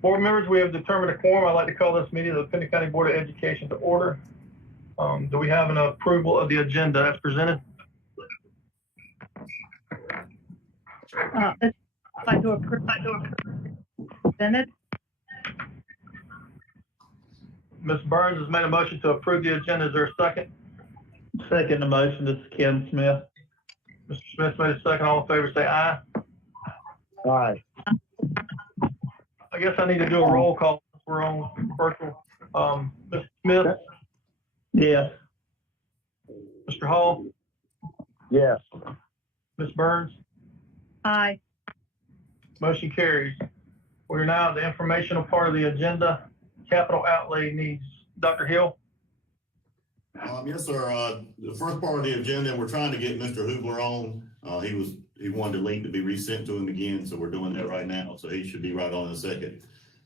Board members, we have determined a quorum. I'd like to call this meeting of the Pender County Board of Education to order. Do we have an approval of the agenda as presented? I'd like to approve. Bennett? Ms. Burns has made a motion to approve the agenda. Is there a second? Second the motion, this is Kim Smith. Mr. Smith made a second. All in favor say aye. Aye. I guess I need to do a roll call. We're on virtual. Mr. Smith? Yes. Mr. Hall? Yes. Ms. Burns? Aye. Motion carries. We're now at the informational part of the agenda. Capital outlay needs. Dr. Hill? Yes, sir. The first part of the agenda, we're trying to get Mr. Hubler on. He wanted the link to be resent to him again, so we're doing that right now. So he should be right on in a second.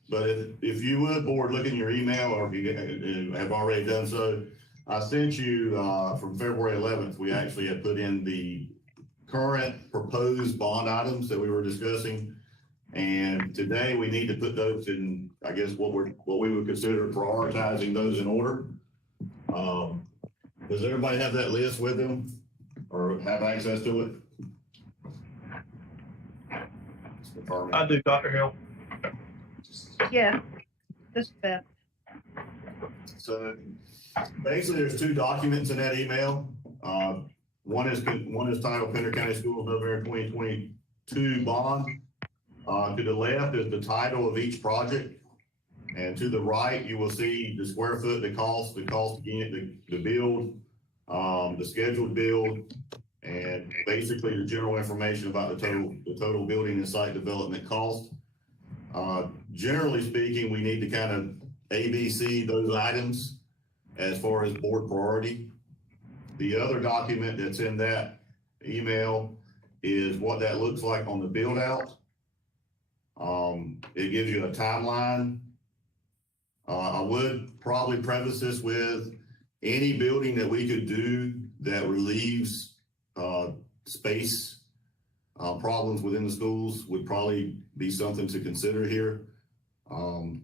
But if you would, board, look in your email, or if you have already done so, I sent you from February 11th. We actually had put in the current proposed bond items that we were discussing, and today we need to put those in. I guess what we would consider prioritizing those in order. Does everybody have that list with them or have access to it? I do, Dr. Hill. Yeah. This is Beth. So basically there's two documents in that email. One is titled Pender County Schools November 2022 bond. To the left is the title of each project. And to the right, you will see the square foot, the cost again, the build, the scheduled build, and basically the general information about the total building and site development cost. Generally speaking, we need to kind of ABC those items as far as board priority. The other document that's in that email is what that looks like on the build out. It gives you a timeline. I would probably preface this with any building that we could do that relieves space problems within the schools would probably be something to consider here. And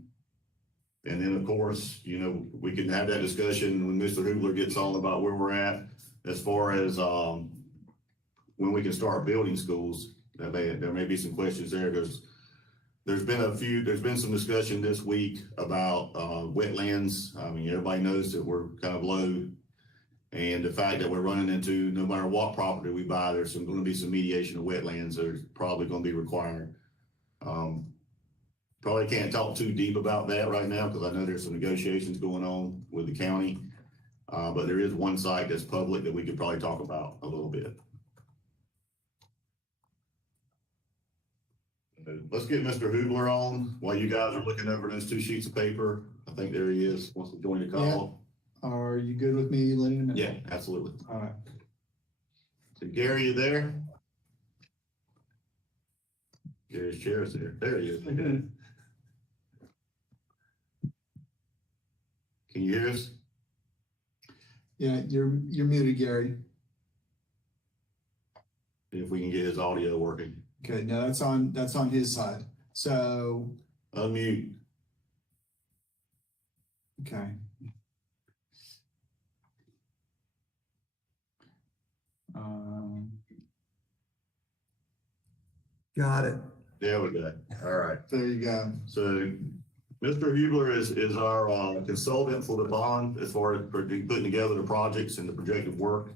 then of course, you know, we can have that discussion when Mr. Hubler gets on about where we're at as far as when we can start building schools. There may be some questions there. There's been some discussion this week about wetlands. I mean, everybody knows that we're kind of low, and the fact that we're running into, no matter what property we buy, there's going to be some mediation of wetlands that are probably going to be required. Probably can't talk too deep about that right now because I know there's some negotiations going on with the county, but there is one site that's public that we could probably talk about a little bit. Let's get Mr. Hubler on while you guys are looking over those two sheets of paper. I think there he is, wants to join the call. Yeah. Are you good with me letting him know? Yeah, absolutely. All right. So Gary, you there? Gary's chair is there. There he is. Can you hear us? Yeah, you're muted, Gary. See if we can get his audio working. Okay, no, that's on his side. So Unmute. okay. Got it. There we go. All right. There you go. So Mr. Hubler is our consultant for the bond as far as putting together the projects and the projected work.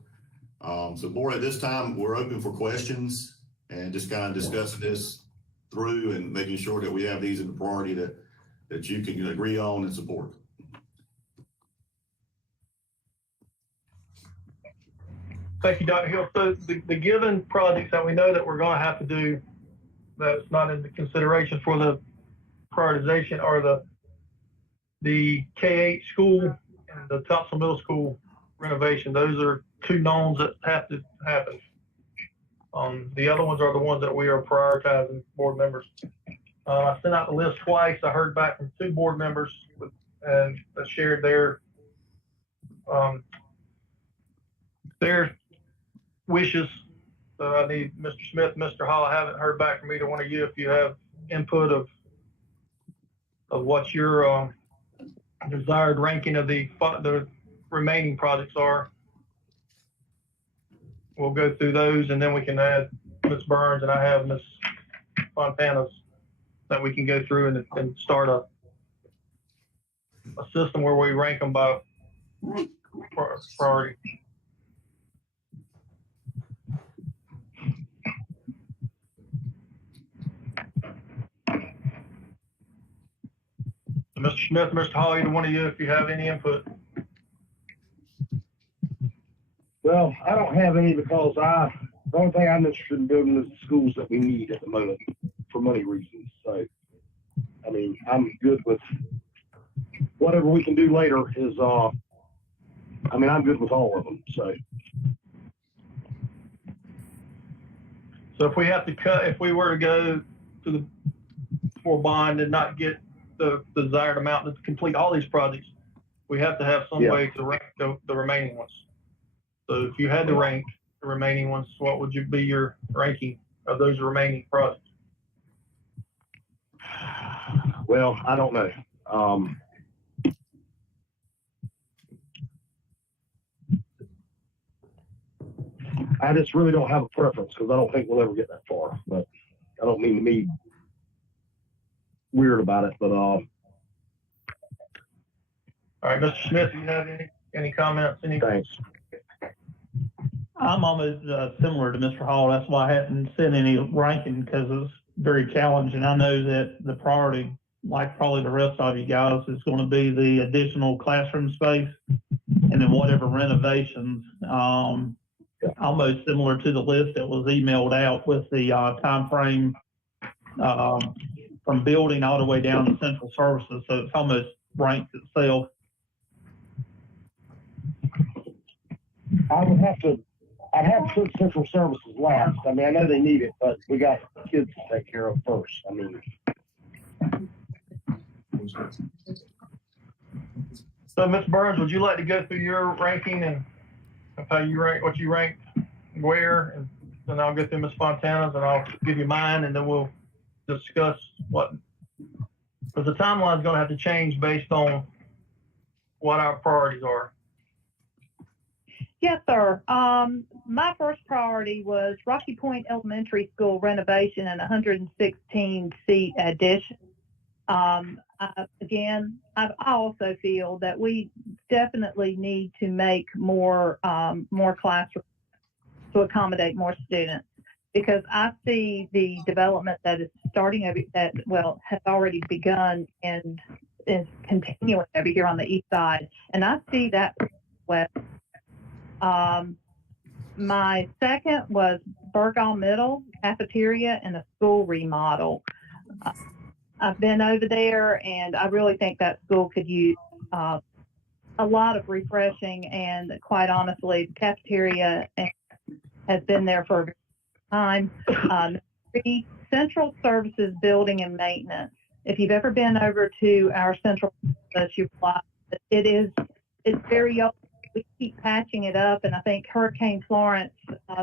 So board, at this time, we're open for questions and just kind of discussing this through and making sure that we have these in the priority that you can agree on and support. Thank you, Dr. Hill. So the given projects that we know that we're going to have to do that's not in the consideration for the prioritization are the K-8 school and the Thompson Middle School renovation. Those are two knowns that have to happen. The other ones are the ones that we are prioritizing, board members. I sent out the list twice. I heard back from two board members and shared their wishes. So I need Mr. Smith, Mr. Hall. I haven't heard back from either one of you if you have input of what your desired ranking of the remaining projects are. We'll go through those, and then we can add Ms. Burns, and I have Ms. Fontana's that we can go through and start a system where we rank them by priority. Mr. Smith, Mr. Hall, either one of you, if you have any input. Well, I don't have any because the only thing I'm interested in building is the schools that we need at the moment for money reasons. So, I mean, I'm good with whatever we can do later is, I mean, I'm good with all of them. So if we have to cut, if we were to go to the for bond and not get the desired amount to complete all these projects, we have to have some way to rank the remaining ones. So if you had to rank the remaining ones, what would you be your ranking of those remaining projects? well, I don't know. I just really don't have a preference because I don't think we'll ever get that far. But I don't mean to be weird about it. But all right, Mr. Smith, do you have any comments? Thanks. I'm almost similar to Mr. Hall. That's why I hadn't sent any ranking because it's very challenging. I know that the priority, like probably the rest of you guys, is going to be the additional classroom space and then whatever renovations. Almost similar to the list that was emailed out with the time frame from building all the way down to central services. So it's almost ranked itself. I'd have to put central services last. I mean, I know they need it, but we got kids to take care of first. I mean, so Ms. Burns, would you like to go through your ranking and how you rank, what you rank, where, and then I'll go through Ms. Fontana's and I'll give you mine, and then we'll discuss because the timeline is going to have to change based on what our priorities are. Yes, sir. My first priority was Rocky Point Elementary School renovation and 116-seat addition. Again, I also feel that we definitely need to make more classrooms to accommodate more students, because I see the development that is starting has already begun and is continuing over here on the east side, and I see that west. My second was Bergaal Middle Cafeteria and a school remodel. I've been over there, and I really think that school could use a lot of refreshing, and quite honestly, the cafeteria has been there for a time. The Central Services Building and Maintenance. If you've ever been over to our central office, it's very old. We keep patching it up, and I think Hurricane Florence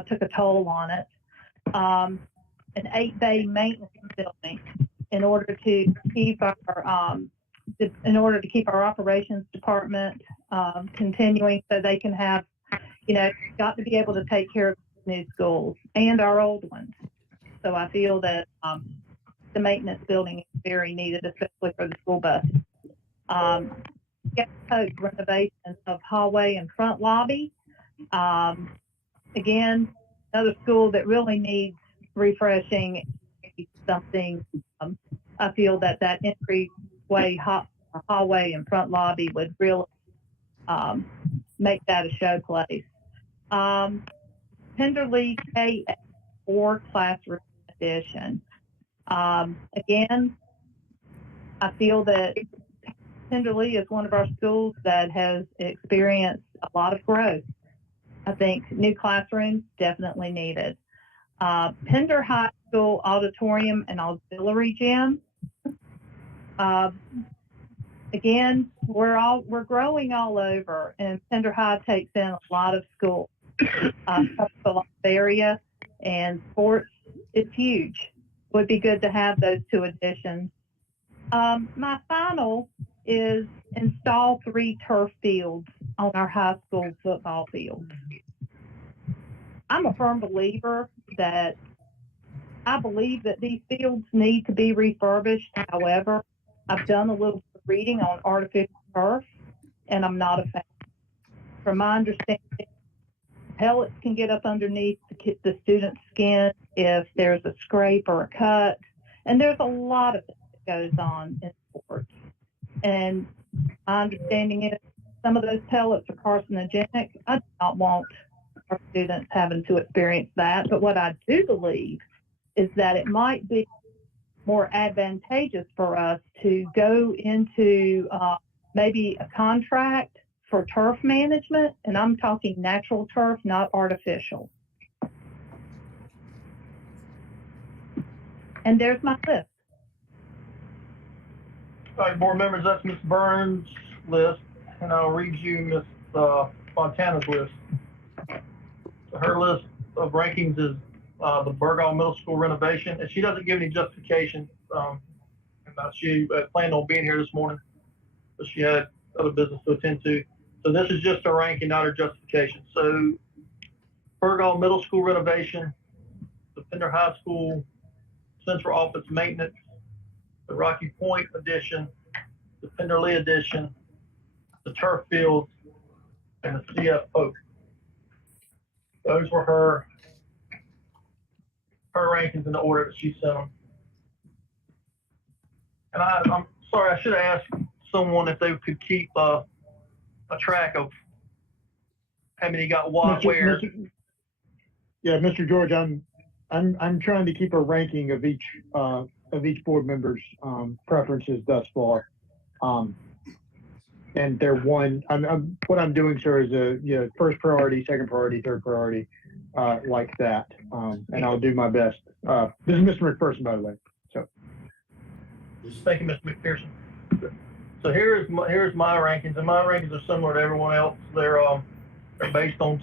took a toll on it. An 8-bay maintenance building in order to keep our operations department continuing, so they can have, got to be able to take care of new schools and our old ones. So I feel that the maintenance building is very needed, especially for the school bus. Renovation of hallway and front lobby. Again, another school that really needs refreshing. Something I feel that entryway, hallway, and front lobby would really make that a show place. Pender K4 classroom addition. Again, I feel that Tenderly is one of our schools that has experienced a lot of growth. I think new classrooms definitely needed. Pender High School auditorium and auxiliary gym. Again, we're growing all over, and Pender High takes in a lot of schools, a lot of area, and sports is huge. Would be good to have those two additions. My final is install 3 turf fields on our high school football fields. I'm a firm believer that I believe that these fields need to be refurbished. However, I've done a little reading on artificial turf, and I'm not a fan. From my understanding, pellets can get up underneath the student's skin if there's a scrape or a cut, and there's a lot of things that goes on in sports. And my understanding is some of those pellets are carcinogenic. I do not want our students having to experience that. But what I do believe is that it might be more advantageous for us to go into maybe a contract for turf management, and I'm talking natural turf, not artificial. And there's my list. All right, board members, that's Ms. Burns' list, and I'll read you Ms. Fontana's list. Her list of rankings is the Bergaal Middle School renovation, and she doesn't give any justification. She planned on being here this morning, but she had other business to attend to. So this is just a ranking, not her justification. So Bergaal Middle School renovation, the Pender High School central office maintenance, the Rocky Point addition, the Pender Lee addition, the turf fields, and the CF Oak. Those were her rankings in the order that she sent them. And I'm sorry, I should have asked someone if they could keep a track of how many got what, where. Yeah, Mr. George, I'm trying to keep a ranking of each board member's preferences thus far. And they're what I'm doing, sir, is first priority, second priority, third priority, like that. And I'll do my best. This is Mr. McPherson, by the way. So. Thank you, Mr. McPherson. So here's my rankings, and my rankings are similar to everyone else. They're based on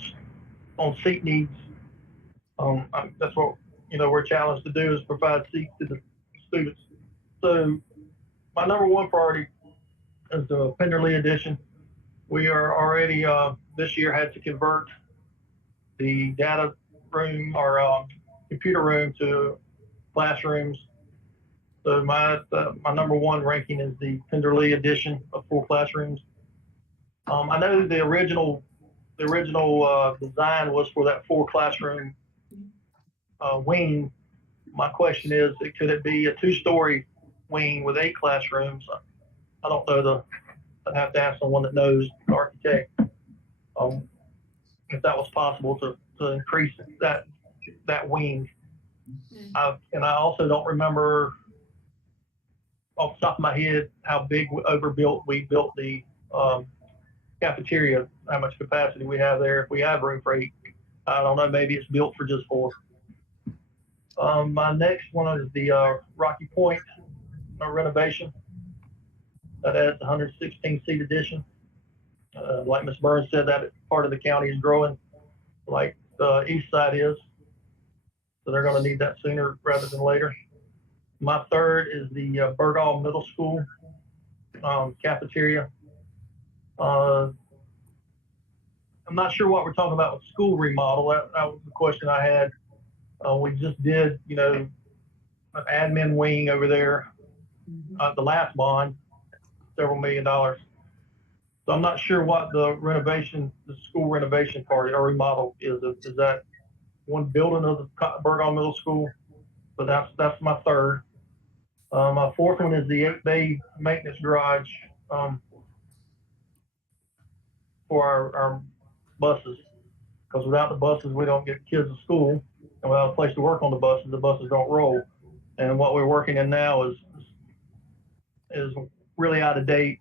seat needs. That's what we're challenged to do, is provide seats to the students. So my number one priority is the Pender Lee addition. We are already this year had to convert the data room or computer room to classrooms. So my number one ranking is the Pender Lee addition of 4 classrooms. I know the original design was for that 4 classroom wing. My question is, could it be a 2-story wing with 8 classrooms? I don't know. I'd have to ask someone that knows, the architect, if that was possible to increase that wing. And I also don't remember off the top of my head how big we built the cafeteria, how much capacity we have there. If we have room for 8, I don't know, maybe it's built for just 4. My next one is the Rocky Point renovation. That adds 116 seat addition. Like Ms. Burns said, that part of the county is growing like the east side is. So they're going to need that sooner rather than later. My third is the Bergaal Middle School cafeteria. I'm not sure what we're talking about with school remodel. That was the question I had. We just did, an admin wing over there, the last bond, several $1 million. So I'm not sure what the school renovation part or remodel is. Is that one building of the Bergaal Middle School? But that's my third. My fourth one is the 8-bay maintenance garage for our buses. Because without the buses, we don't get kids to school, and without a place to work on the buses don't roll. And what we're working in now is really out of date,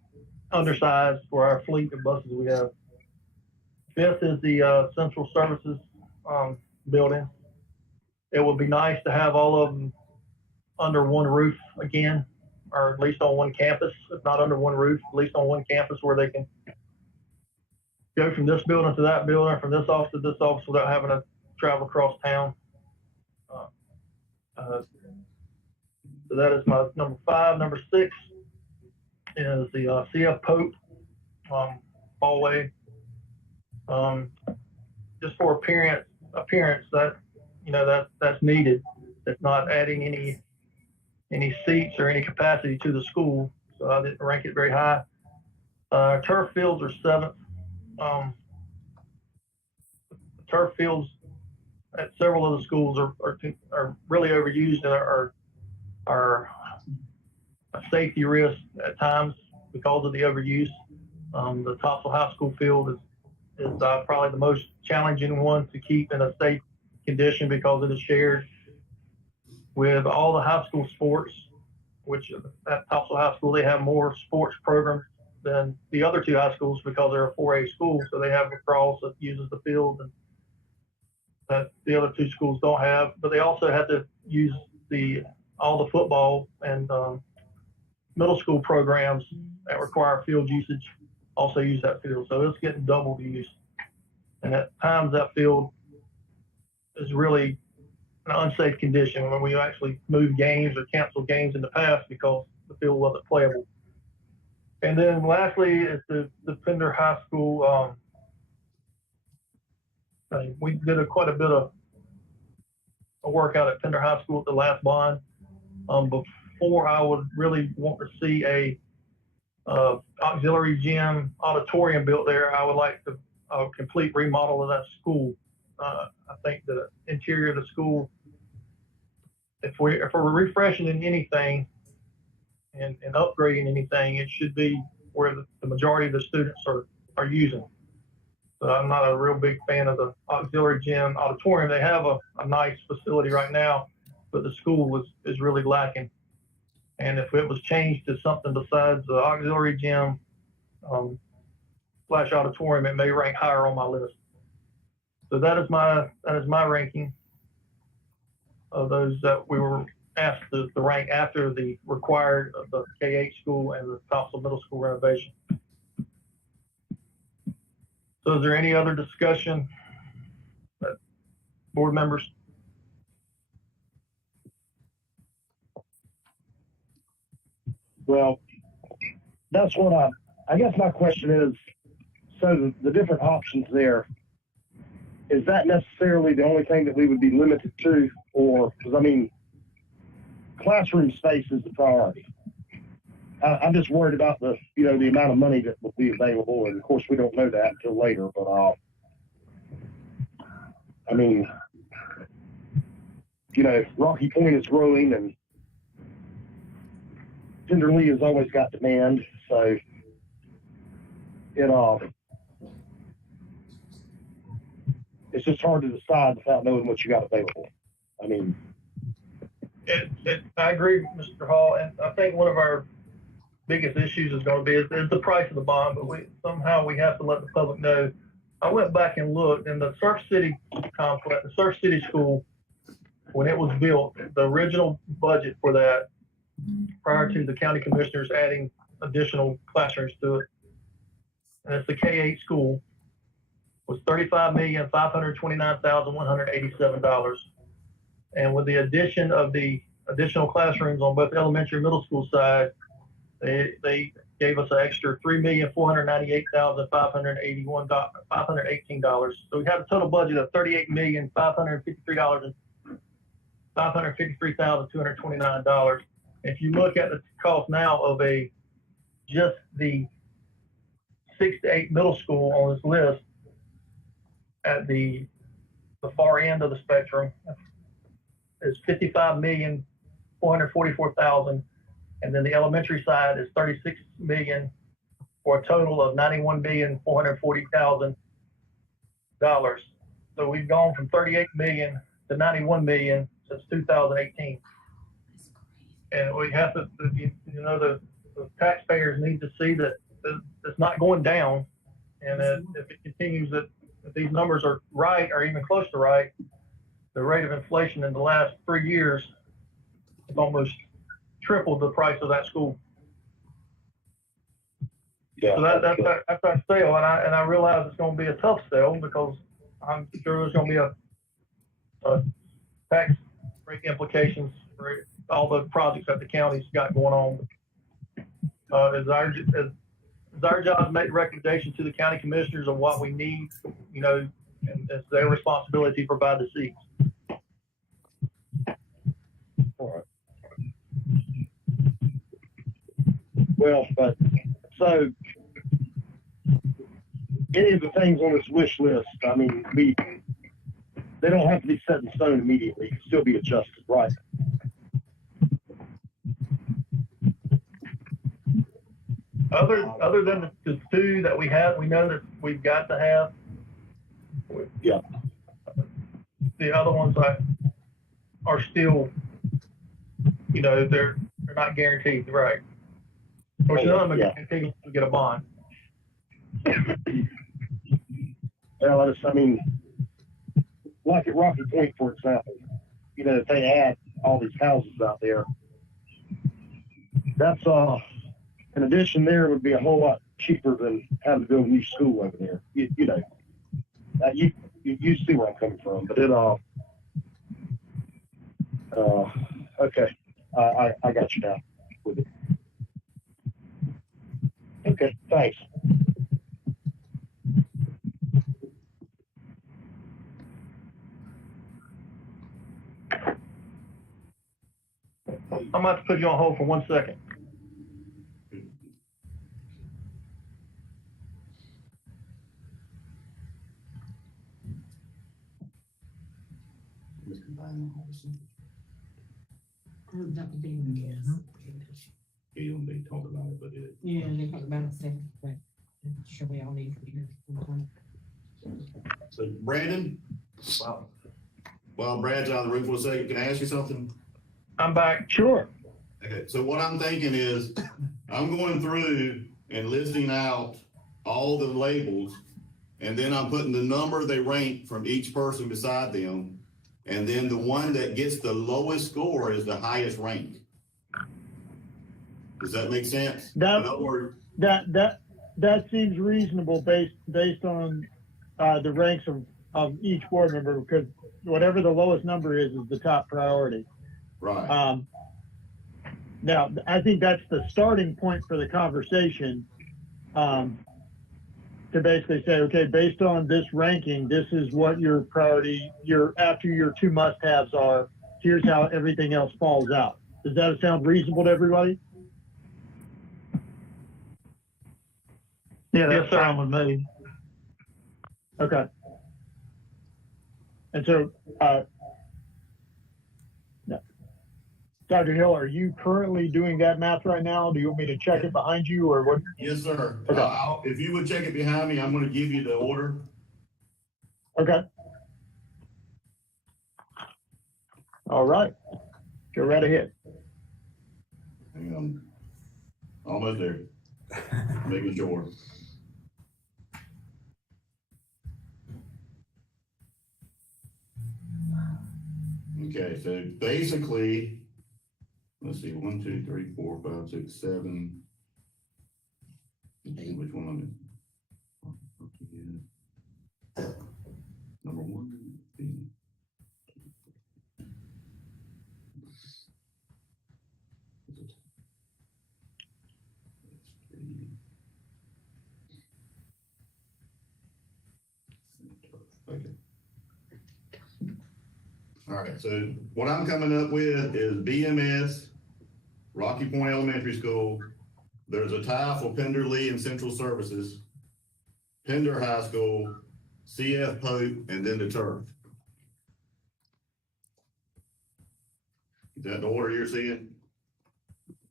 undersized for our fleet of buses we have. Fifth is the central services building. It would be nice to have all of them under one roof again, or at least on one campus, if not under one roof, at least on one campus where they can go from this building to that building, from this office to this office without having to travel across town. So that is my number 5. Number 6 is the CF Pope hallway. Just for appearance that, you know, that's needed. It's not adding any seats or any capacity to the school, so I didn't rank it very high. Turf fields are 7th. Turf fields at several of the schools are really overused and are a safety risk at times because of the overuse. The Topsail High School field is probably the most challenging one to keep in a safe condition because it is shared with all the high school sports, which at Topsail High School, they have more sports programs than the other 2 high schools because they're a 4A school. So they have lacrosse that uses the field and that the other 2 schools don't have. But they also have to use all the football and middle school programs that require field usage also use that field. So it's getting double use. And at times that field is really an unsafe condition when we actually move games or cancel games in the past because the field wasn't playable. And then lastly is the Pender High School. We did quite a bit of work out at Pender High School at the last bond. Before I would really want to see a auxiliary gym auditorium built there, I would like a complete remodel of that school. I think the interior of the school, if we're refreshing in anything and upgrading anything, it should be where the majority of the students are using. So I'm not a real big fan of the auxiliary gym auditorium. They have a nice facility right now, but the school is really lacking. And if it was changed to something besides the auxiliary gym / auditorium, it may rank higher on my list. So that is my ranking of those that we were asked to rank after the required of the K-8 school and the Topsail Middle School renovation. So is there any other discussion, board members? Well, that's what I guess my question is, so the different options there, is that necessarily the only thing that we would be limited to? Or, because I mean, classroom space is the priority. I'm just worried about the amount of money that will be available. And of course we don't know that until later, but I mean, Rocky Point is growing and Tenderly has always got demand. So it's just hard to decide without knowing what you got available. I mean, I agree, Mr. Hall, and I think one of our biggest issues is going to be is the price of the bond, but we have to let the public know. I went back and looked, in the Surf City complex, the Surf City School, when it was built, the original budget for that, prior to the county commissioners adding additional classrooms to it, and it's the K-8 school, was $35,529,187. And with the addition of the additional classrooms on both elementary and middle school side, they gave us an extra $3,498,518. So we had a total budget of $38,553,229. If you look at the cost now of just the 6 to 8 middle school on this list, at the far end of the spectrum, is $55,444,000, and then the elementary side is $36 million, for a total of $91,440,000. So we've gone from $38 million to $91 million since 2018, and we have to, the taxpayers need to see that it's not going down, and that if it continues, that if these numbers are right or even close to right, the rate of inflation in the last 3 years has almost tripled the price of that school. yeah. So that's our sale, and I realize it's going to be a tough sale because I'm sure there's going to be a tax rate implications for all the projects that the county's got going on. Is our job to make recommendations to the county commissioners of what we need, you know, and it's their responsibility to provide the seats. All right. Well, but so any of the things on this wish list, I mean, they don't have to be set in stone immediately. It can still be adjusted, right? Other than the two that we have, we know that we've got to have. Yeah. The other ones are still, you know, they're not guaranteed, right? Or none of them are guaranteed to get a bond. Well, I mean, like at Rocky Point, for example, you know, if they add all these houses out there, that's an addition there would be a whole lot cheaper than having to build a new school over there. You know, you see where I'm coming from, but okay, I got you now with it. Okay, thanks. I'm about to put you on hold for 1 second. You don't need to talk about it, but Yeah, they talk about it, but I'm sure we all need to hear. so Brandon, while Brad's out of the room for a second, can I ask you something? I'm back. Sure. Okay, so what I'm thinking is, I'm going through and listing out all the labels, and then I'm putting the number they rank from each person beside them, and then the one that gets the lowest score is the highest rank. Does that make sense? In other words, That seems reasonable based on the ranks of each board member, because whatever the lowest number is the top priority. right. Now, I think that's the starting point for the conversation, to basically say, okay, based on this ranking, this is what your priority, after your two must-haves are. Here's how everything else falls out. Does that sound reasonable to everybody? Yeah, that's Yes, sir. fine with me. Okay. And so, Dr. Hill, are you currently doing that math right now? Do you want me to check it behind you, or what? Yes, sir. Okay. If you would check it behind me, I'm gonna give you the order. Okay. All right. Go right ahead. Hang on. Almost there. Making sure. Okay, so basically, let's see, 1, 2, 3, 4, 5, 6, 7. Let's see which one I'm in. Number 1. Okay. All right, so what I'm coming up with is BMS, Rocky Point Elementary School. There's a tie for Pender Lee and Central Services, Pender High School, CF Pope, and then the turf. Is that the order you're seeing?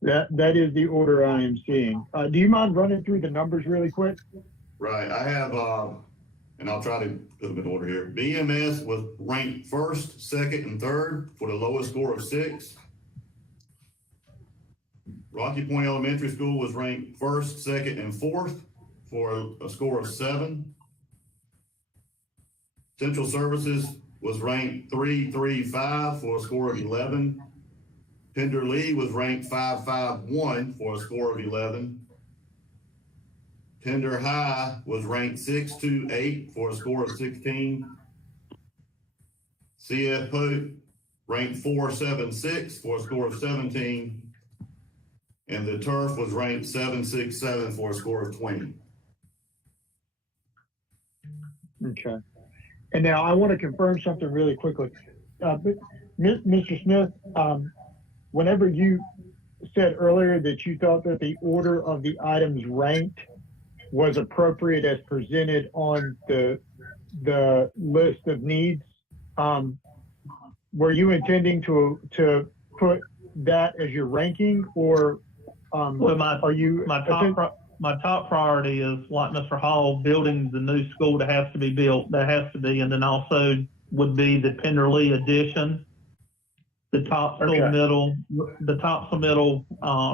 That is the order I am seeing. Do you mind running through the numbers really quick? Right, I have, and I'll try to put them in order here. BMS was ranked first, second, and third for the lowest score of 6. Rocky Point Elementary School was ranked first, second, and fourth for a score of 7. Central Services was ranked 3, 3, 5 for a score of 11. Pender Lee was ranked 5, 5, 1 for a score of 11. Pender High was ranked 6, 2, 8 for a score of 16. CF Pope ranked 4, 7, 6 for a score of 17. And the turf was ranked 767 for a score of 20. Okay. And now I want to confirm something really quickly. Mr. Smith, whenever you said earlier that you thought that the order of the items ranked was appropriate as presented on the list of needs, were you intending to put that as your ranking, or Well, are you my top priority is, like Mr. Hall, building the new school that has to be built. That has to be, and then also would be the Pender Lee addition, the Topsail Middle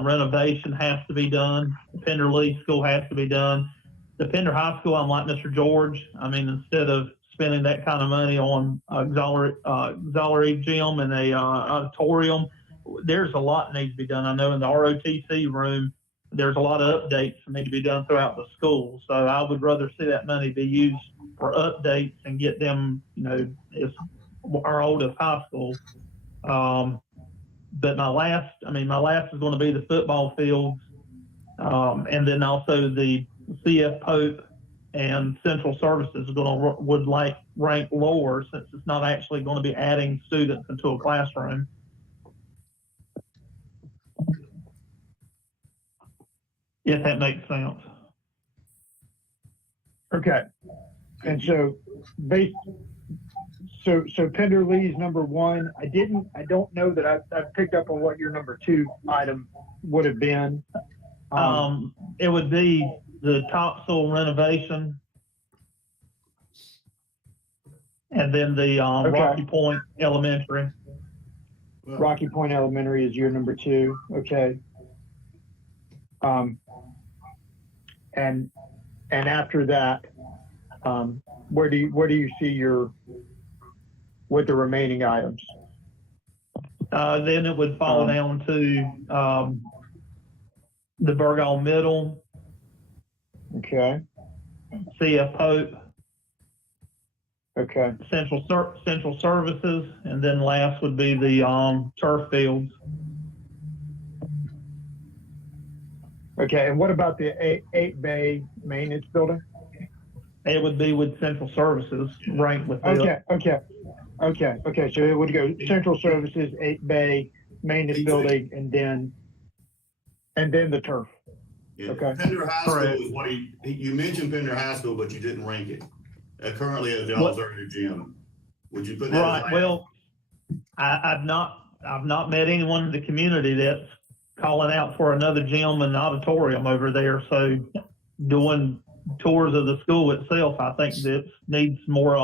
renovation has to be done. The Pender Lee school has to be done. The Pender High School, I'm like Mr. George. I mean, instead of spending that kind of money on auxiliary gym and a auditorium, there's a lot that needs to be done. I know in the ROTC room, there's a lot of updates that need to be done throughout the school. So I would rather see that money be used for updates and get them, it's our oldest high school. But my last is going to be the football fields, and then also the CF Pope and Central Services would rank lower, since it's not actually going to be adding students into a classroom. If that makes sense. okay? And so, so Pender Lee's number one. I don't know that I picked up on what your number two item would have been. It would be the topsoil renovation, and then the Rocky Point Elementary. Rocky Point Elementary is your number two. Okay. And after that, where do you see with the remaining items? Then it would fall down to the Bergaal Middle, Okay. CF Pope, Okay. Central Services, and then last would be the turf fields. Okay. And what about the eight bay maintenance building? It would be with Central Services ranked with it. Okay. So it would go Central Services, 8 bay maintenance building, and then the turf. Yeah. Okay. Pender High School is what you mentioned Pender High School, but you didn't rank it. Currently as the auxiliary gym. Would you put that? Right. Well, I've not met anyone in the community that's calling out for another gym and auditorium over there. So doing tours of the school itself, I think that needs more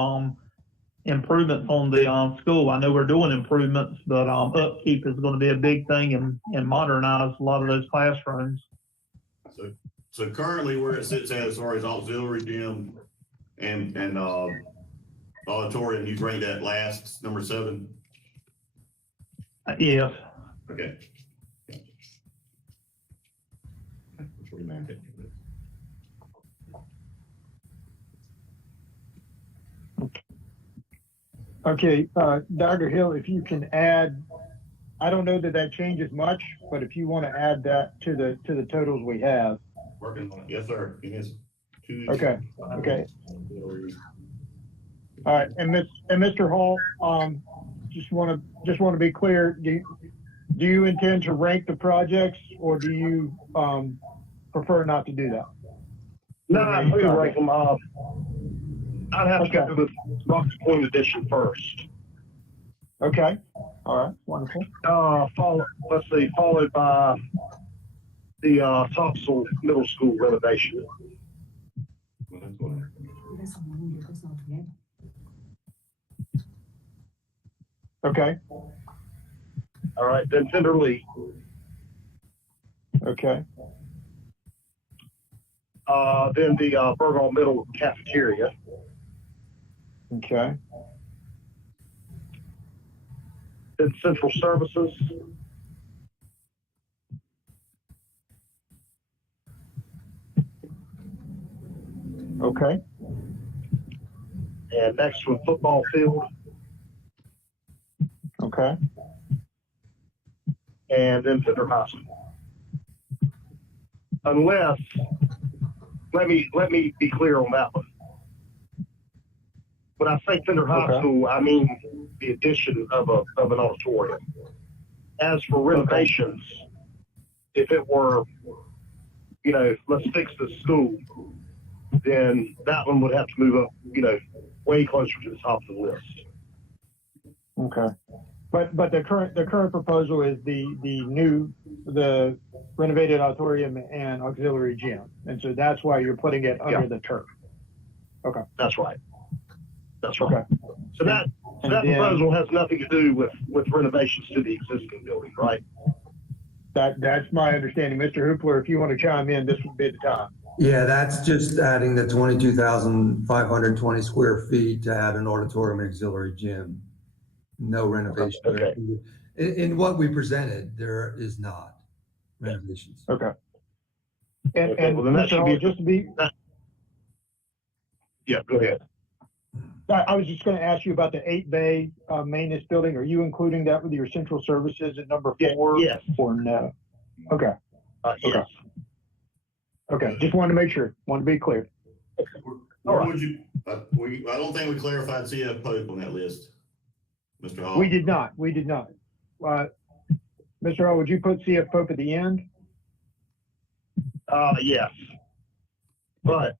improvements on the school. I know we're doing improvements, but upkeep is going to be a big thing, and modernize a lot of those classrooms. So currently where it sits at as far as auxiliary gym and auditorium, you'd rank that last, number 7? Yes. Okay. Okay. Dr. Hill, if you can add, I don't know that changes much, but if you want to add that to the totals we have. Working on it. Yes, sir. It is 2. Okay. All right. And Mr. Hall, just want to be clear. Do you intend to rank the projects, or do you prefer not to do that? No, I'm going to rank them up. I'd have to go with Rocky Point Edition first. Okay. All right. Wonderful. Followed by the Topsail Middle School renovation. Okay. All right, then Pender Lee. Okay. Then the Bergaal Middle Cafeteria. Okay. Then Central Services. Okay. And next one, football field. Okay. And then Pender High School. unless, let me be clear on that one. When I say Pender High Okay. School, I mean the addition of an auditorium. As for renovations, if it were, let's fix the school, then that one would have to move up, way closer to the top of the list. Okay. But the current proposal is the renovated auditorium and auxiliary gym. And so that's why you're putting it under the turf. Okay. That's right. That's right. Okay. So that proposal has nothing to do with renovations to the existing building, right? That's my understanding. Mr. Hoopler, if you want to chime in, this would be the time. Yeah, that's just adding the 22,520 square feet to add an auditorium and auxiliary gym. No renovation. Okay. In what we presented, there is not renovations. Okay. And, Okay, well, then that Mr. should Hall, be- just to be, Yeah, go ahead. I was just going to ask you about the 8-bay maintenance building. Are you including that with your central services at number 4? Yes. Or no? Okay. Yes. Okay. Just wanted to make sure. Wanted to be clear. Where would you, I don't think we clarified CF Pope on that list, Mr. Hall. We did not. Mr. Hall, would you put CF Pope at the end? Yes. But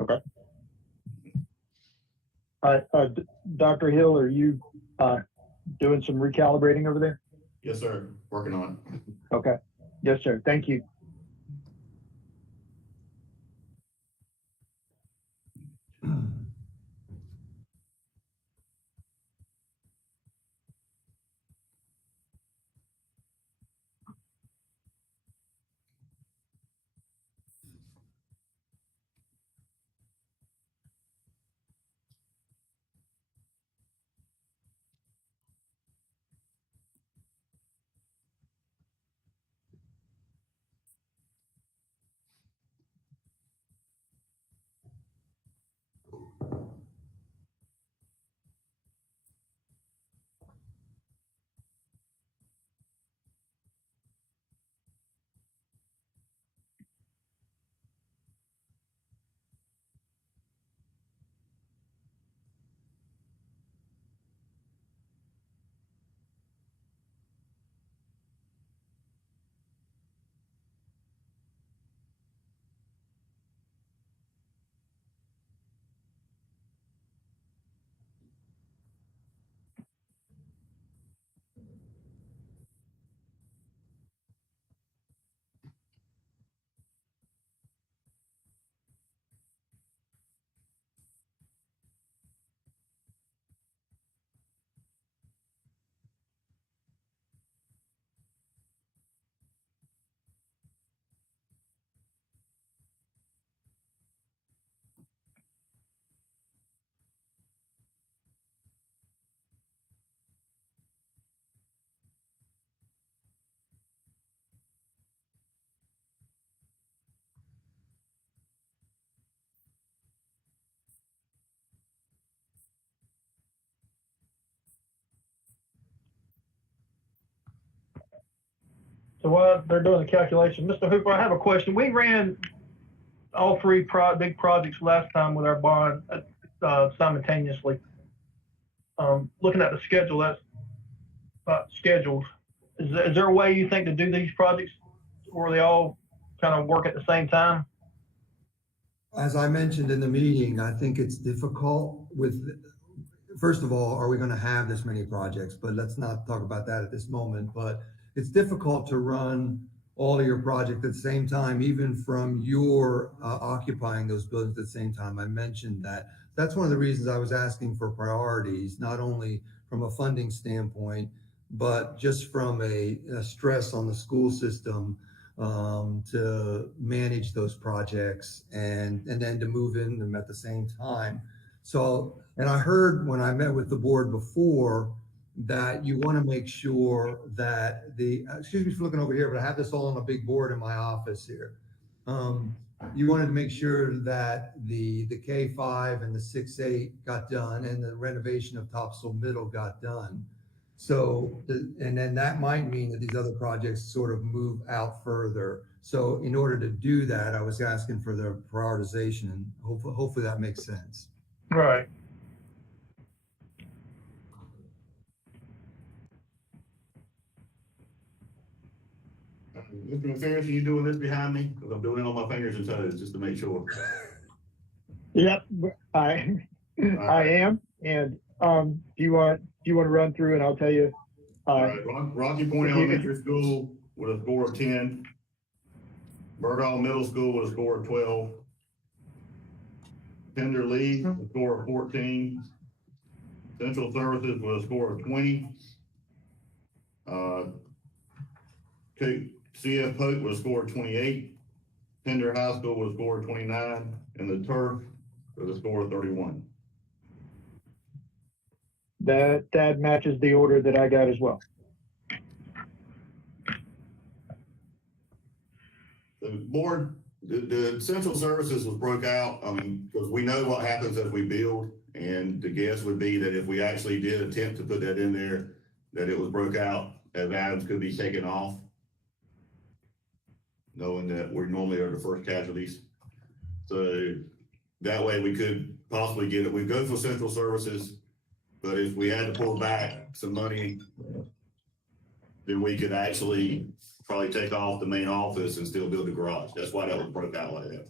Okay. All right. Dr. Hill, are you doing some recalibrating over there? Yes, sir. Working on it. Okay. Yes, sir. Thank you. So while they're doing the calculation, Mr. Hooper, I have a question. We ran all three big projects last time with our bond simultaneously. Looking at the schedule, that's scheduled. Is there a way you think to do these projects where they all kind of work at the same time? As I mentioned in the meeting, I think it's difficult first of all, are we going to have this many projects? But let's not talk about that at this moment. But it's difficult to run all of your projects at the same time, even from your occupying those buildings at the same time. I mentioned that. That's one of the reasons I was asking for priorities, not only from a funding standpoint, but just from a stress on the school system to manage those projects and then to move in them at the same time. So, and I heard when I met with the board before that you want to make sure that excuse me for looking over here, but I have this all on a big board in my office here. You wanted to make sure that the K5 and the 6-8 got done and the renovation of Topsail Middle got done. So, and then that might mean that these other projects sort of move out further. So in order to do that, I was asking for the prioritization, and hopefully that makes sense. Right. Mr. McPherson, you doing this behind me? Because I'm doing it on my fingers and toes just to make sure. Yep, I am. And do you want to run through and I'll tell you? All right, Rocky Point Elementary School with a score of 10. Bergaal Middle School with a score of 12. Pender Lee with a score of 14. Central Services with a score of 20. CF Pope with a score of 28. Pender High School with a score of 29. And the Turf with a score of 31. That matches the order that I got as well. The board, the Central Services was broke out, I mean, because we know what happens as we build, and the guess would be that if we actually did attempt to put that in there, that it was broke out as items could be taken off, knowing that we normally are the first casualties. So that way we could possibly get it. We go for Central Services, but if we had to pull back some money, then we could actually probably take off the main office and still build the garage. That's why that was broke out like that.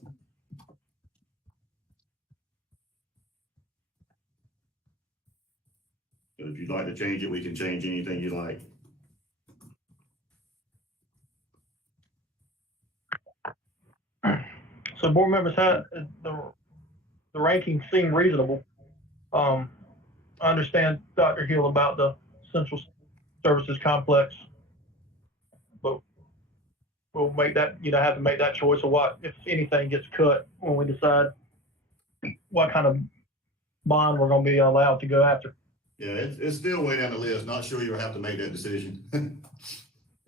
So if you'd like to change it, we can change anything you like. So board members had the rankings seem reasonable. I understand Dr. Hill about the Central Services Complex, but we'll make that, have to make that choice of what, if anything gets cut when we decide what kind of bond we're going to be allowed to go after. Yeah, it's still way down the list. Not sure you'll have to make that decision. And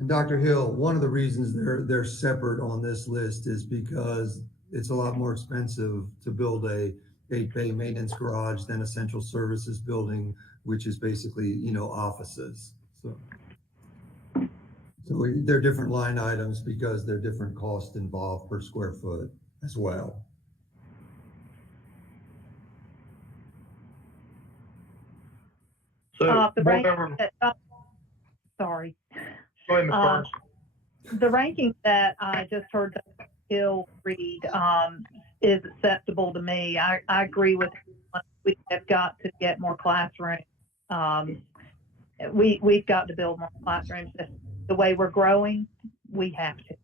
Dr. Hill, one of the reasons they're separate on this list is because it's a lot more expensive to build a bay maintenance garage than a central services building, which is basically, offices. So they're different line items because they're different costs involved per square foot as well. So the board ranking member, sorry. go ahead, Ms. Burns. The ranking that I just heard Hill read is acceptable to me. I agree with him. We have got to get more classrooms. We've got to build more classrooms. The way we're growing, we have to.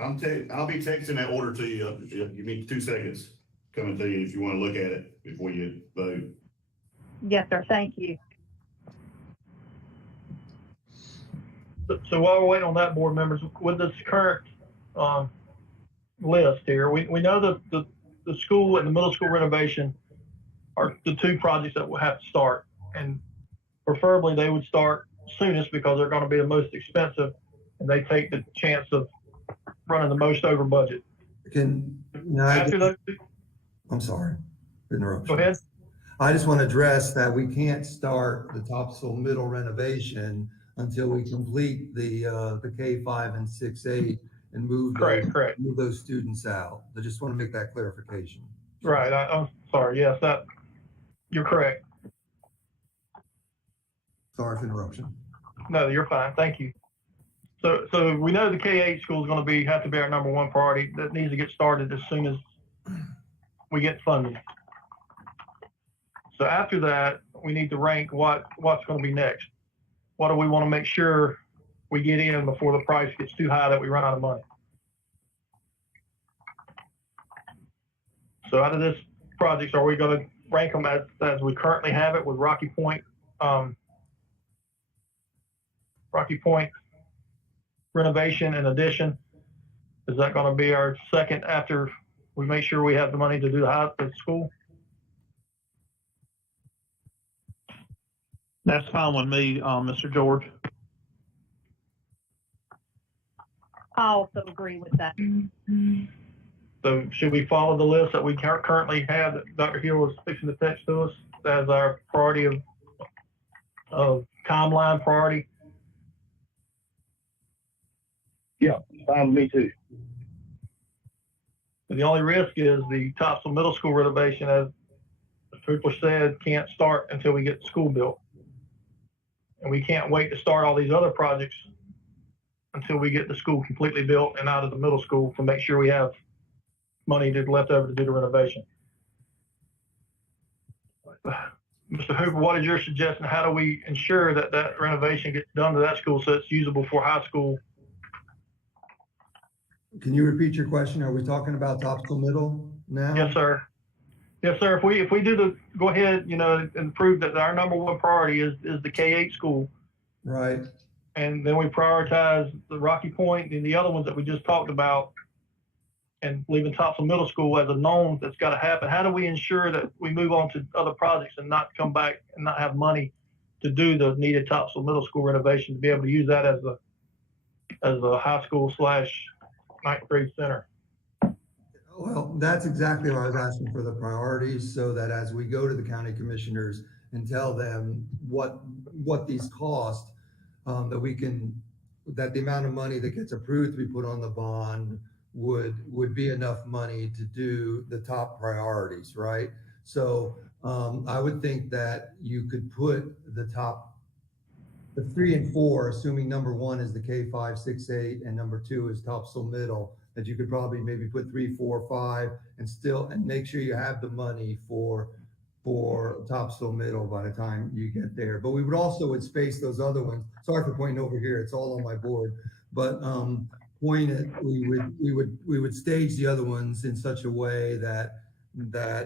I'll be texting that order to you. Give me 2 seconds. Coming to you if you want to look at it before you vote. Yes, sir. Thank you. So while we're waiting on that, board members, with this current list here, we know that the school and the middle school renovation are the two projects that will have to start, and preferably they would start soonest because they're going to be the most expensive, and they take the chance of running the most over budget. I'm sorry, interruption. Go ahead. I just want to address that we can't start the Topsail Middle renovation until we complete the K5 and 6-8 and move those students out. I just want to make that clarification. Right. I'm sorry. Yes, you're correct. Sorry for interruption. No, you're fine. Thank you. So we know the K8 school is going to have to be our number one priority. That needs to get started as soon as we get funding. So after that, we need to rank what's going to be next. What do we want to make sure we get in before the price gets too high that we run out of money? So out of this projects, are we going to rank them as we currently have it with Rocky Point renovation and addition? Is that going to be our second after we make sure we have the money to do the school? That's fine with me, Mr. George. I also agree with that. So should we follow the list that we currently have that Dr. Hill was fixing to text to us as our priority of timeline priority? Yeah, fine with me too. The only risk is the Topsail Middle School renovation, as Cooper said, can't start until we get the school built. And we can't wait to start all these other projects until we get the school completely built and out of the middle school to make sure we have money left over to do the renovation. Mr. Hooper, what is your suggestion? How do we ensure that that renovation gets done to that school so it's usable for high school? Can you repeat your question? Are we talking about Topsail Middle now? Yes, sir. Yes, sir. If we do go ahead, and prove that our number one priority is the K-8 school. Right. And then we prioritize the Rocky Point and the other ones that we just talked about, and leaving Topsail Middle School as a known that's got to happen. How do we ensure that we move on to other projects and not come back and not have money to do the needed Topsail Middle School renovation to be able to use that as a high school / ninth grade center? Well, that's exactly why I was asking for the priorities, so that as we go to the county commissioners and tell them what these cost, that the amount of money that gets approved to be put on the bond would be enough money to do the top priorities, right? So I would think that you could put the 3 and 4, assuming number 1 is the K5, 6, 8, and number 2 is Topsail Middle, that you could probably maybe put 3, 4, 5, and make sure you have the money for Topsail Middle by the time you get there. But we would space those other ones. Sorry for pointing over here; it's all on my board. But we would stage the other ones in such a way that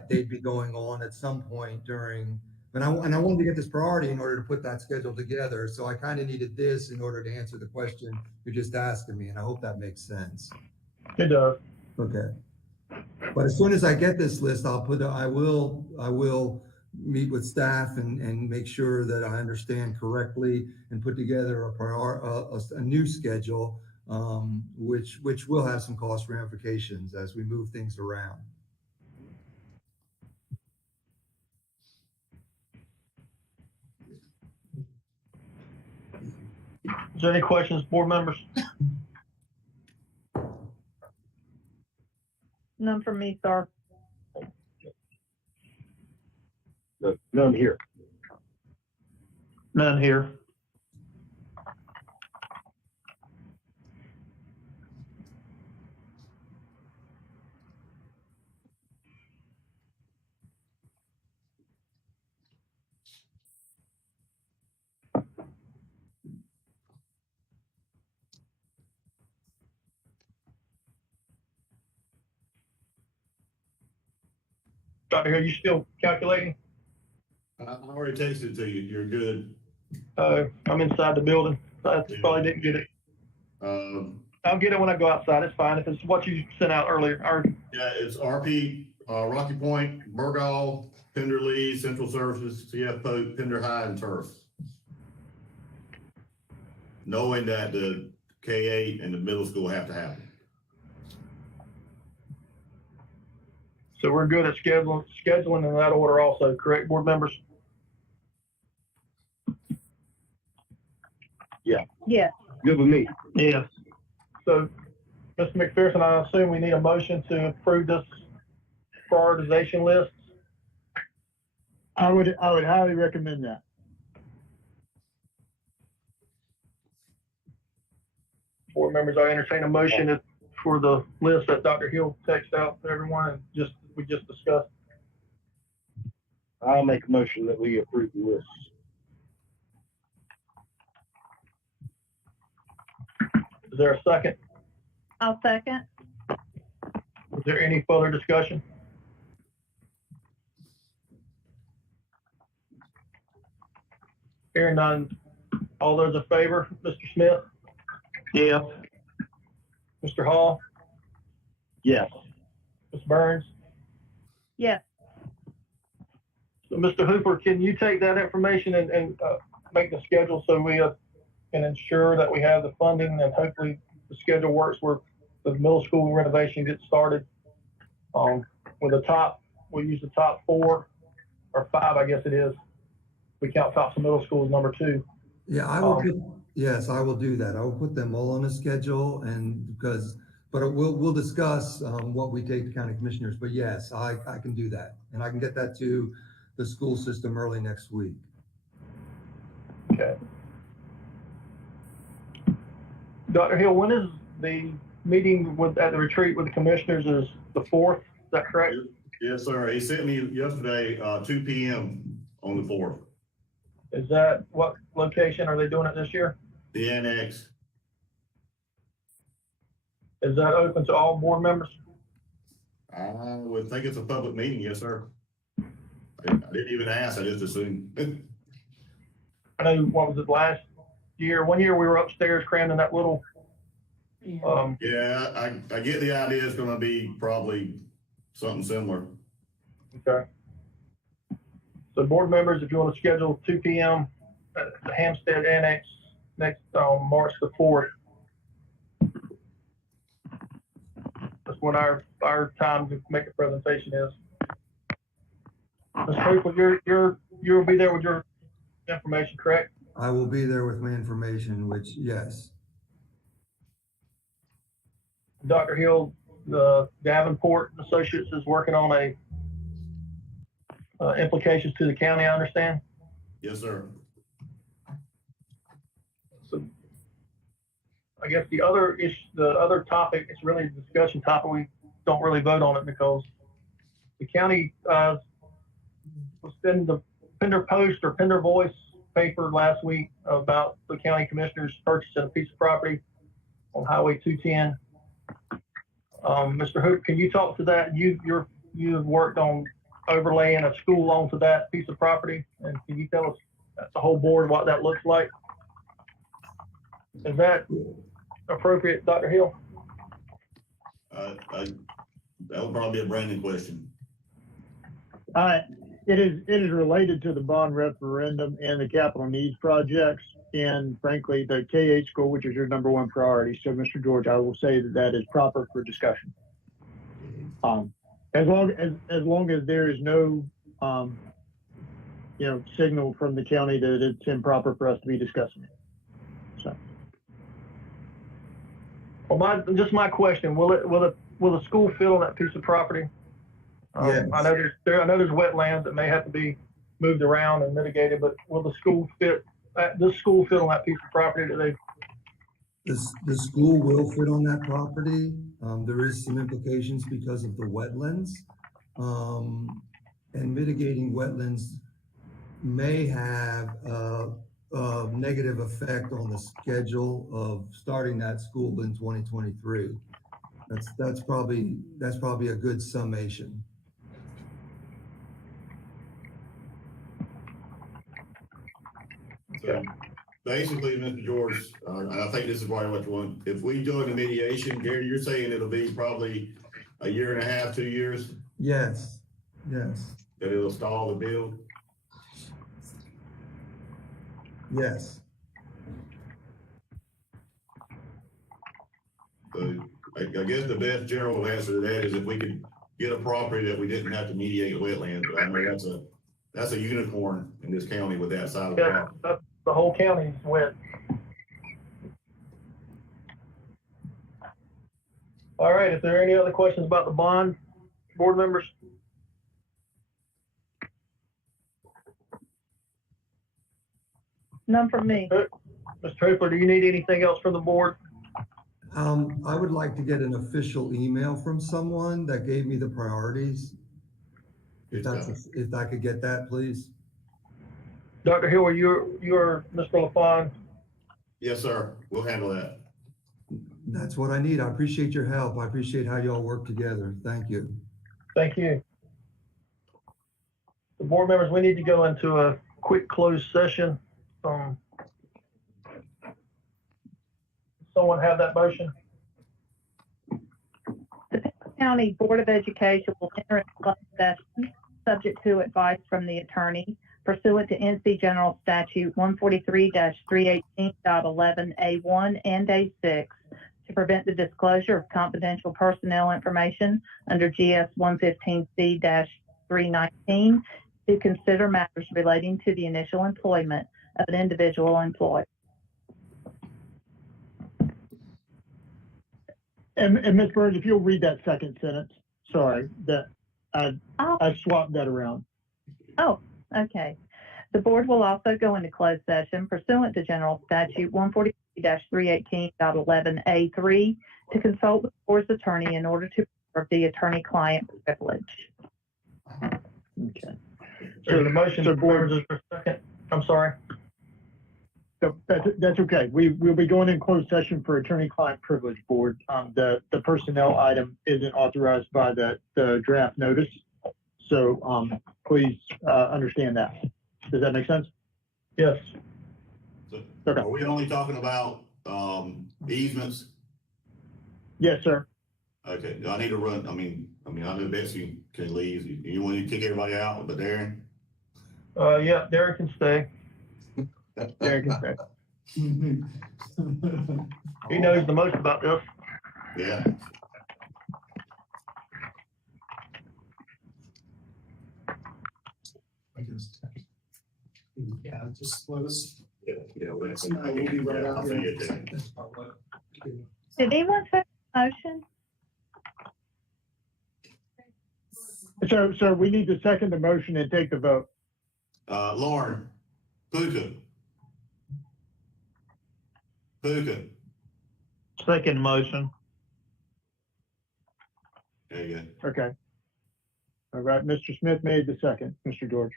they'd be going on at some point during. And I wanted to get this priority in order to put that schedule together. So I kind of needed this in order to answer the question you're just asking me, and I hope that makes sense. It does. Okay. But as soon as I get this list, I will meet with staff and make sure that I understand correctly and put together a new schedule, which will have some cost ramifications as we move things around. Is there any questions, board members? None from me, sir. No, none here. None here. Dr. Hill, you still calculating? I already texted it to you. You're good. I'm inside the building. I probably didn't get it. I'll get it when I go outside. It's fine. If it's what you sent out earlier. Yeah, it's RP, Rocky Point, Bergaal, Pender Lee, Central Services, CF Pope, Pender High, and Turf. Knowing that the K-8 and the middle school have to happen. So we're good at scheduling in that order also, correct, board members? Yeah. Yes. Good with me. Yes. So, Mr. McPherson, I assume we need a motion to approve this prioritization list. I would highly recommend that. Board members, I entertain a motion for the list that Dr. Hill texted out to everyone and we just discussed. I'll make a motion that we approve the list. Is there a second? I'll second. Is there any further discussion? Hearing none, all those in favor, Mr. Smith? Yes. Mr. Hall? Yes. Ms. Burns? Yes. So, Mr. Hooper, can you take that information and make the schedule so we can ensure that we have the funding and hopefully the schedule works where the middle school renovation gets started. With we'll use the top 4 or 5, I guess it is. We count Thompson Middle School as number 2. Yeah, I will yes, I will do that. I will put them all on the schedule but we'll discuss what we take to county commissioners. But yes, I can do that. And I can get that to the school system early next week. Okay. Dr. Hill, when is the meeting at the retreat with the commissioners? Is the 4th? Is that correct? Yes, sir. He sent me yesterday, 2 p.m. on the 4th. Is that what location are they doing it this year? The annex. Is that open to all board members? I would think it's a public meeting, yes, sir. I didn't even ask, I just assumed. I know, what was it, last year? One year we were upstairs crammed in that little, Yeah, I get the idea it's gonna be probably something similar. okay. So board members, if you want to schedule 2 p.m. at the Hampstead Annex next March the 4th. That's when our time to make a presentation is. Mr. Hooper, you'll be there with your information, correct? I will be there with my information, which, yes. Dr. Hill, the Davenport Associates is working on a implications to the county, I understand. Yes, sir. So I guess the other topic, it's really a discussion topic. We don't really vote on it because the county was in the Pender Post or Pender Voice paper last week about the county commissioners purchasing a piece of property on Highway 210. Mr. Hoop, can you talk to that? You've worked on overlaying a school onto that piece of property, and can you tell us the whole board what that looks like? Is that appropriate, Dr. Hill? That would probably be a Brandon question. It is related to the bond referendum and the capital needs projects, and frankly, the KH school, which is your number 1 priority. So, Mr. George, I will say that is proper for discussion. As long as there is no, signal from the county that it's improper for us to be discussing it. So. Well, my question: Will the school fit on that piece of property? Yes. I know there's wetlands that may have to be moved around and mitigated, but will the school fit? This school fit on that piece of property that they? The school will fit on that property. There is some implications because of the wetlands. And mitigating wetlands may have a negative effect on the schedule of starting that school in 2023. That's probably a good summation. So basically, Mr. George, I think this is probably what you want. If we do it in mediation, Gary, you're saying it'll be probably a year and a half, 2 years? Yes. That it'll stall the bill? Yes. So I guess the best general answer to that is if we could get a property that we didn't have to mediate wetlands. But I know that's a unicorn in this county with that side of the property. The whole county's wet. All right. If there are any other questions about the bond, board members? None from me. Mr. Hooper, do you need anything else from the board? I would like to get an official email from someone that gave me the priorities. If I could get that, please. Dr. Hill, you're Mr. LaFawn. Yes, sir. We'll handle that. That's what I need. I appreciate your help. I appreciate how you all work together. Thank you. Thank you. The board members, we need to go into a quick closed session. Someone have that motion? The County Board of Education will enter into closed session subject to advice from the attorney pursuant to NC General Statute 143-318.11 A1 and A6 to prevent the disclosure of confidential personnel information under GS 115C-319, to consider matters relating to the initial employment of an individual employee. And Ms. Burns, if you'll read that second sentence, sorry, that I swapped that around. Oh, okay. The board will also go into closed session pursuant to General Statute 143-318.11A3 to consult with the board's attorney in order to preserve the attorney-client privilege. Okay. There's a motion So to board, is there a second? I'm sorry. So that's okay. We'll be going in closed session for attorney-client privilege board. The personnel item isn't authorized by the draft notice. So please understand that. Does that make sense? Yes. So, Okay. are we only talking about, easements? Yes, sir. Okay, do I need to run, I mean, I know Betsy can leave. You want to kick everybody out, but Darren? Yeah, Derek can stay. Derek can stay. He knows the most about this. Yeah. Yeah, just let us. Yeah, we'll be right out here. Did anyone second the motion? So we need to second the motion and take the vote. Lauren, Puka. Second motion. There you go. Okay. All right. Mr. Smith made the second. Mr. George.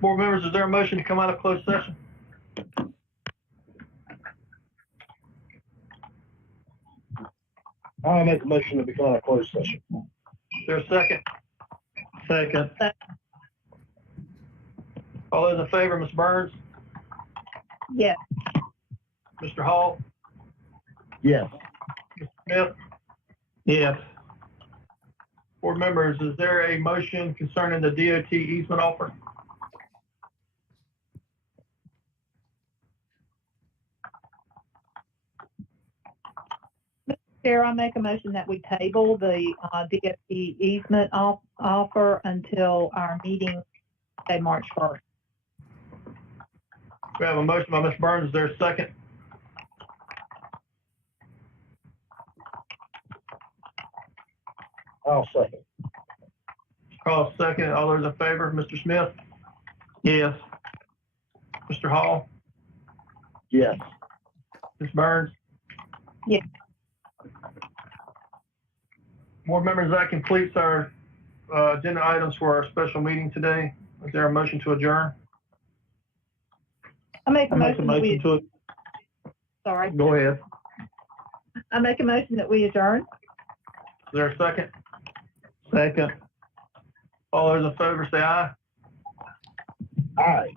Board members, is there a motion to come out of closed session? I'll make a motion to become a closed session. Is there a second? Second. All those in favor, Ms. Burns, Yes. Mr. Hall, Yes. Mr. Smith? Yes. Board members, is there a motion concerning the DOT easement offer? Chair, I make a motion that we table the DOT easement offer until our meeting, say, March 1st. We have a motion by Ms. Burns. Is there a second? I'll second. Call second. All those in favor, Mr. Smith, Yes. Mr. Hall, Yes. Ms. Burns? Yes. Board members, that completes our agenda items for our special meeting today. Is there a motion to adjourn? I make a I make a motion that we, motion to, sorry, go ahead. I make a motion that we adjourn. Is there a second? Second. All those in favor say aye. Aye.